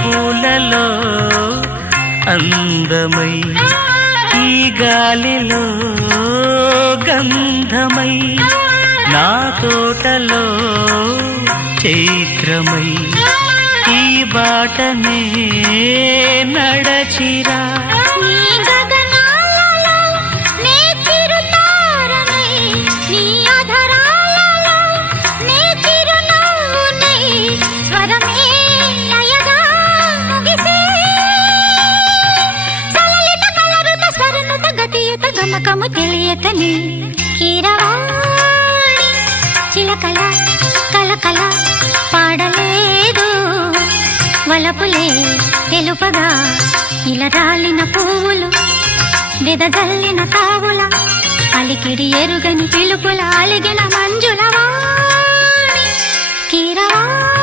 పూలలో అందమై ఈ గాలిలో గంధమై నా తోటలో చైత్రమై ఈ బాటనే నడచిరా గమకము తెలియకని కీరవాణి చిలకల కలకల పాడలేదు వలపులే తెలుపగా ఇలా రాలిన పువ్వులు వెదజల్లిన తావుల అలికిడి ఎరుగని పిలుపుల అలిగిన మంజుల వాణి కీరవాణి